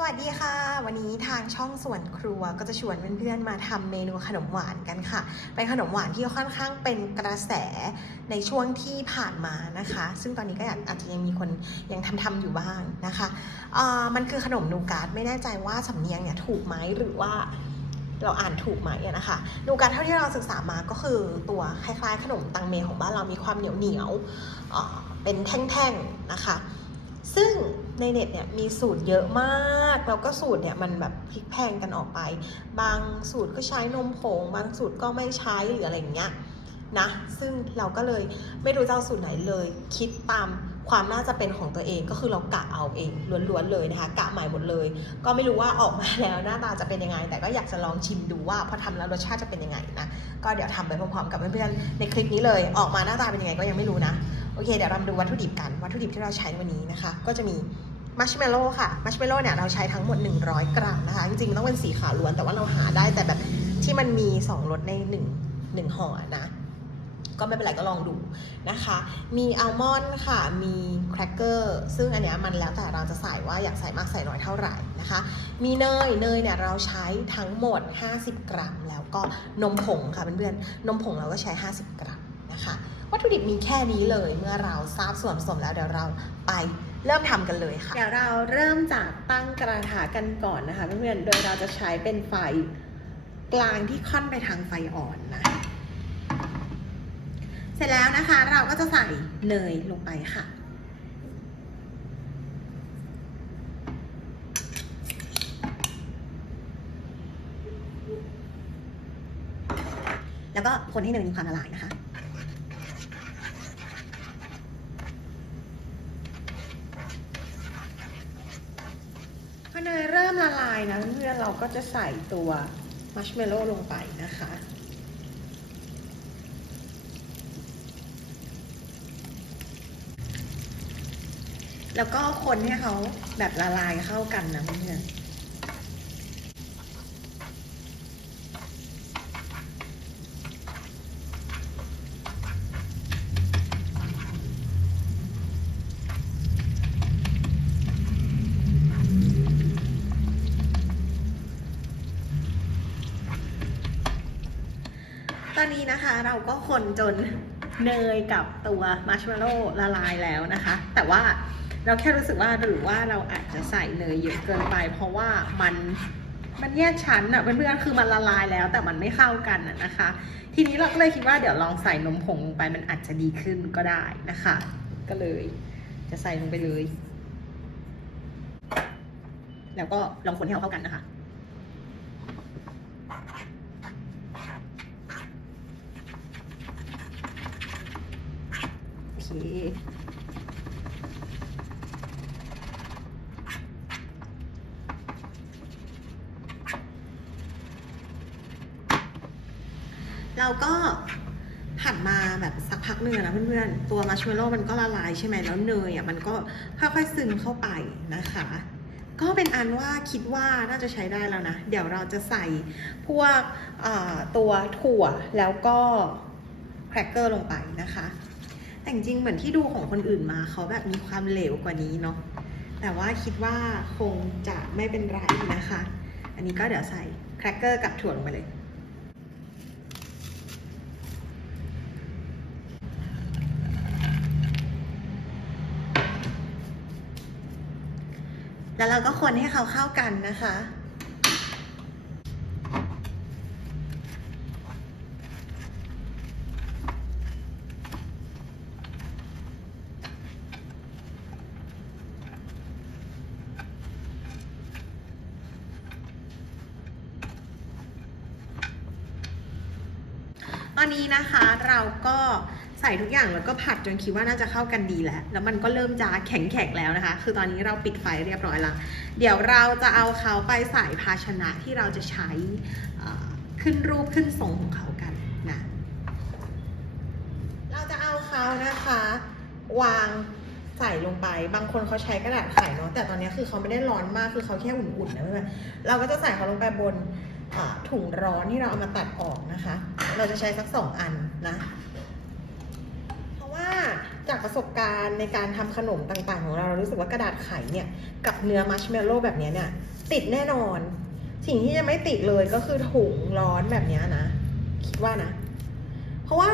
สวัสดีค่ะ วันนี้ทางช่องส่วนครัวก็จะชวนเพื่อนๆมาทำเมนูขนมหวานกันค่ะ เป็นขนมหวานที่ค่อนข้างเป็นกระแสในช่วงที่ผ่านมานะคะ ซึ่งตอนนี้ก็อาจจะยังมีคนยังทำทำๆอยู่บ้างนะคะอ่ามันคือขนมนูกาดไม่แน่ใจว่าสำเนียงเนี่ยถูกไหมหรือว่าเราอ่านถูกไหมนะคะนูกาดเท่าที่เราศึกษามาก็คือตัวคล้ายๆ ขนมตังเมของบ้านเรามีความเหนียวเหนียวเป็นแท่งๆนะคะ ซึ่ง ในเน็ตเนี่ยมีสูตรเยอะมากแล้วก็สูตรเนี่ยมันแบบพลิกแพลงกันออกไป บางสูตรก็ใช้นมผง บางสูตรก็ไม่ใช้หรืออะไรอย่างเงี้ยนะซึ่งเราก็เลยไม่รู้จะเอาสูตรไหนเลย คิดตามความน่าจะเป็นของตัวเองก็คือเรากะเอาเองล้วนๆเลยนะคะกะใหม่หมดเลย ก็ไม่รู้ว่าออกมาแล้วหน้าตาจะเป็นยังไง แต่ก็อยากจะลองชิมดูว่าพอทำแล้วรสชาติจะเป็นยังไงนะก็เดี๋ยวทำไปพร้อมๆกับเพื่อนๆในคลิปนี้เลย ออกมาหน้าตาเป็นยังไงก็ยังไม่รู้นะโอเคเดี๋ยวเราดูวัตถุดิบกันวัตถุดิบที่เราใช้วันนี้นะคะ ก็จะมี มัชเมลโล่ค่ะมัชเมลโล่เนี่ยเราใช้ทั้งหมด 100 กรัมนะคะ จริงๆต้องเป็นสีขาวล้วนแต่ว่าเราหาได้แต่แบบที่มันมี 2รสใน1 1ห่อนะ ก็ไม่เป็นไรก็ลองดูนะคะ มีอัลมอนด์ค่ะ มีแครกเกอร์ ซึ่งอันเนี้ยมันแล้วแต่เราจะใส่ว่าอยากใส่มากใส่น้อยเท่าไหร่นะคะ มีเนย เนยเนี่ยเราใช้ทั้งหมด 50 กรัม แล้วก็นมผงค่ะเพื่อนๆ นมผงเราก็ใช้ 50 กรัมนะคะ วัตถุดิบมีแค่นี้เลย เมื่อเราทราบส่วนผสมแล้วเดี๋ยวเราไป เริ่มทำกันเลยค่ะ เดี๋ยวเราเริ่มจากตั้งกระทะกันก่อนนะคะเพื่อนๆ โดยเราจะใช้เป็นไฟกลางที่ค่อนไปทางไฟอ่อนนะ เสร็จแล้วนะคะเราก็จะใส่เนยลงไปค่ะแล้วก็คนให้เนยมีความละลายนะคะ พอเนยเริ่มละลายนะเพื่อนเราก็จะใส่ตัวมัชเมลโล่ลงไปนะคะ แล้วก็คนให้เขาแบบละลายเข้ากันนะเพื่อน ตอนนี้นะคะเราก็คนจนเนยกับตัวมัชเมลโล่ละลายแล้วนะคะ แต่ว่าเราแค่รู้สึกว่าหรือว่าเราอาจจะใส่เนยเยอะเกินไป เพราะว่ามันมันแยกชั้นอะเพื่อนๆคือมันละลายแล้ว แต่มันไม่เข้ากันอะนะคะ ทีนี้เราก็เลยคิดว่าเดี๋ยวลองใส่นมผงลงไปมันอาจจะดีขึ้นก็ได้นะคะ ก็เลยจะใส่ลงไปเลย แล้วก็ลองคนให้เขาเข้ากันนะคะ โอ เคเราก็ผัดมาแบบสักพักหนึ่งอนะเพื่อนๆ ตัวมัชเมลโล่มันก็ละลายใช่ไหมแล้วเนยอะมันก็ค่อยๆซึมเข้าไปนะคะ ก็เป็นอันว่าคิดว่าน่าจะใช้ได้แล้วนะ เดี๋ยวเราจะใส่พวกตัวถั่วแล้วก็แครกเกอร์ลงไปนะคะ แต่จริงเหมือนที่ดูของคนอื่นมาเขาแบบมีความเหลวกว่านี้เนาะแต่ว่าคิดว่าคงจะไม่เป็นไรนะคะ อันนี้ก็เดี๋ยวใส่แครกเกอร์กับถั่วลงไปเลย แล้วเราก็คนให้เขาเข้ากันนะคะ ตอนนี้นะคะเราก็ใส่ทุกอย่างแล้วก็ผัดจนคิดว่าน่าจะเข้ากันดีแล้ว แล้วมันก็เริ่มจะแข็งๆแล้วนะคะ คือตอนนี้เราปิดไฟเรียบร้อยล้วเดี๋ยวเราจะเอาเขาไปใส่ภาชนะที่เราจะใช้ขึ้นรูปขึ้นทรงของเขากันนะ เราจะเอาเขานะคะ วางใส่ลงไป บางคนเขาใช้กระดาษไขเนาะ แต่ตอนนี้คือเขาไม่ได้ร้อนมาก คือเขาแค่อุ่นๆนะเพื่อนเราก็จะใส่เขาลงไปบน ถุงร้อนที่เราเอามาตัดออกนะคะ เราจะใช้สักสองอันนะ เพราะว่าจากประสบการณ์ในการทำขนมต่างๆ ของเราเรารู้สึกว่ากระดาษไขเนี่ยกับเนื้อมัชเมลโล่แบบนี้เนี่ย ติดแน่นอน สิ่งที่จะไม่ติดเลยก็คือถุงร้อนแบบนี้นะ คิดว่านะ เพราะว่า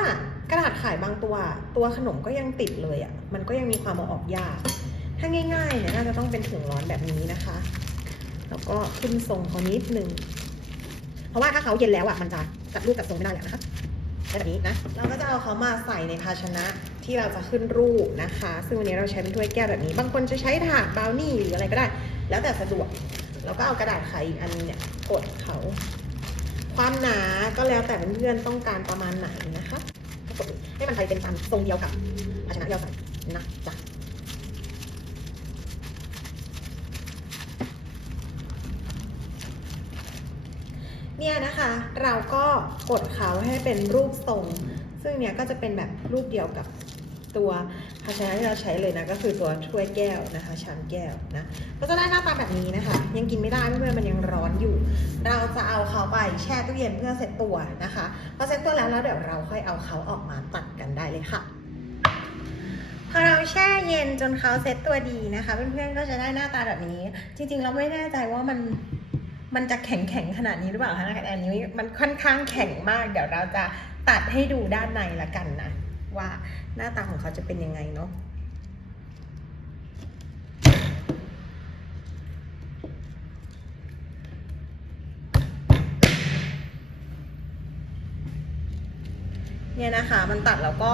กระดาษไขบางตัว ตัวขนมก็ยังติดเลยอะ่ะ มันก็ยังมีความเอาออกยาก ถ้าง่ายๆเนี่ยน่าจะต้องเป็นถุงร้อนแบบนี้นะคะ แล้วก็ขึ้นทรงเขานิดนึง เพราะว่าถ้าเขาเย็นแล้วอะมันจะจัดรูปจัดทรงไม่ได้แล้วนะคะแบบนี้นะเราก็จะเอาเขามาใส่ในภาชนะที่เราจะขึ้นรูปนะคะ ซึ่งวันนี้เราใช้เป็นถ้วยแก้วแบบนี้ บางคนจะใช้ถาดบราวนี่หรืออะไรก็ได้ แล้วแต่สะดวก แล้วก็เอากระดาษไขอีกอันเนี่ยกดเขา ความหนาก็แล้วแต่เพื่อนๆต้องการประมาณไหนนะคะกดให้มันไปเป็นตามทรงเดียวกับภาชนะที่เราใส่นะจ๊ะ เนี่ยนะคะเราก็กดเขาให้เป็นรูปทรง ซึ่งเนี่ยก็จะเป็นแบบรูปเดียวกับตัวภาชนะที่เราใช้เลยนะก็คือตัวถ้วยแก้วนะคะชามแก้วนะก็จะได้หน้าตาแบบนี้นะคะ ยังกินไม่ได้เพื่อนๆมันยังร้อนอยู่ เราจะเอาเขาไปแช่ตู้เย็นเพื่อเซ็ตตัวนะคะพอเซ็ตตัวแล้วแล้วเดี๋ยวเราค่อยเอาเขาออกมาตัดกันได้เลยค่ะพอเราแช่เย็นจนเขาเซ็ตตัวดีนะคะเพื่อนๆก็จะได้หน้าตาแบบนี้ จริงๆ เราไม่แน่ใจว่ามัน มันจะแข็งแข็งๆขนาดนี้หรือเปล่าคะอันนี้มันค่อนข้างแข็งมาก เดี๋ยวเราจะตัดให้ดูด้านในละกันนะ ว่าหน้าตาของเขาจะเป็นยังไงเนาะเนี่ยนะคะ มันตัดแล้วก็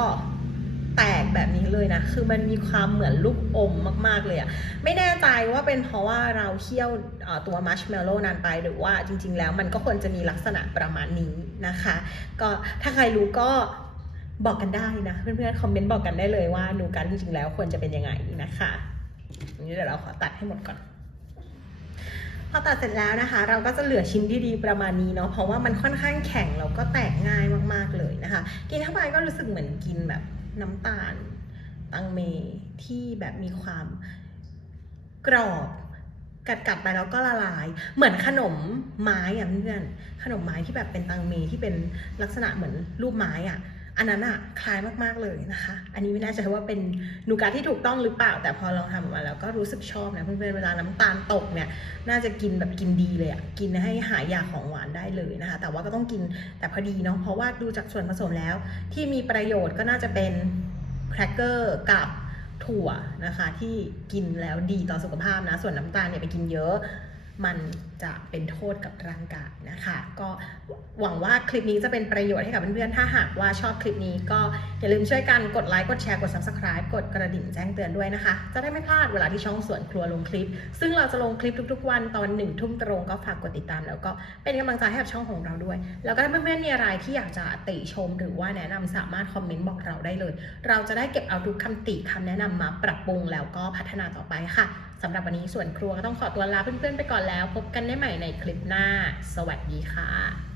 แตกแบบนี้เลยนะ คือมันมีความเหมือนลูกอมมาก ๆ เลยอะไม่แน่ใจว่าเป็นเพราะว่าเราเคี่ยวตัวมัชเมลโล่นานไป หรือว่าจริง ๆ แล้วมันก็ควรจะมีลักษณะประมาณนี้นะคะ ก็ถ้าใครรู้ก็บอกกันได้นะ เพื่อนๆ คอมเมนต์บอกกันได้เลยว่านูกันจริง ๆ แล้วควรจะเป็นยังไงนะคะอันนี้เดี๋ยวเราขอตัดให้หมดก่อนพอตัดเสร็จแล้วนะคะ เราก็จะเหลือชิ้นดีๆประมาณนี้เนาะเพราะว่ามันค่อนข้างแข็งแล้วก็แตกง่ายมากๆเลยนะคะ กินเข้าไปก็รู้สึกเหมือนกินแบบ น้ำตาลตังเมที่แบบมีความกรอบกัดกัดๆไปแล้วก็ละลาย เหมือนขนมไม้อะเพื่อนขนมไม้ที่แบบเป็นตังเมที่เป็นลักษณะเหมือนรูปไม้อะ อันนั้นอะคล้ายมากๆเลยนะคะ อันนี้ไม่แน่ใจว่าเป็นนูกาที่ถูกต้องหรือเปล่า แต่พอลองทำออกมาแล้วก็รู้สึกชอบนะเพื่อนๆเวลาน้ำตาลตกเนี่ยน่าจะกินแบบกินดีเลยอะกินให้หายอยากของหวานได้เลยนะคะ แต่ว่าก็ต้องกินแต่พอดีเนาะเพราะว่าดูจากส่วนผสมแล้ว ที่มีประโยชน์ก็น่าจะเป็นแครกเกอร์กับถั่วนะคะ ที่กินแล้วดีต่อสุขภาพนะ ส่วนน้ำตาลเนี่ยไปกินเยอะมัน จะเป็นโทษกับร่างกายนะคะ ก็หวังว่าคลิปนี้จะเป็นประโยชน์ให้กับเพื่อนๆ ถ้าหากว่าชอบคลิปนี้ก็อย่าลืมช่วยกันกดไลค์ กดแชร์ กด subscribe กดกระดิ่งแจ้งเตือนด้วยนะคะ จะได้ไม่พลาดเวลาที่ช่องสวนครัวลงคลิป ซึ่งเราจะลงคลิปทุก ๆ วันตอนหนึ่งทุ่มตรงก็ฝากกดติดตาม แล้วก็เป็นกำลังใจให้กับช่องของเราด้วย แล้วก็ถ้าเพื่อนๆมีอะไรที่อยากจะติชม หรือว่าแนะนำสามารถคอมเมนต์บอกเราได้เลย เราจะได้เก็บเอาทุกคำติคำแนะนำมาปรับปรุงแล้วก็พัฒนาต่อไปค่ะสำหรับวันนี้ส่วนครัวก็ต้องขอตัวลาเพื่อนๆไปก่อนแล้วพบกันได้ใหม่ในคลิปหน้า สวัสดีค่ะ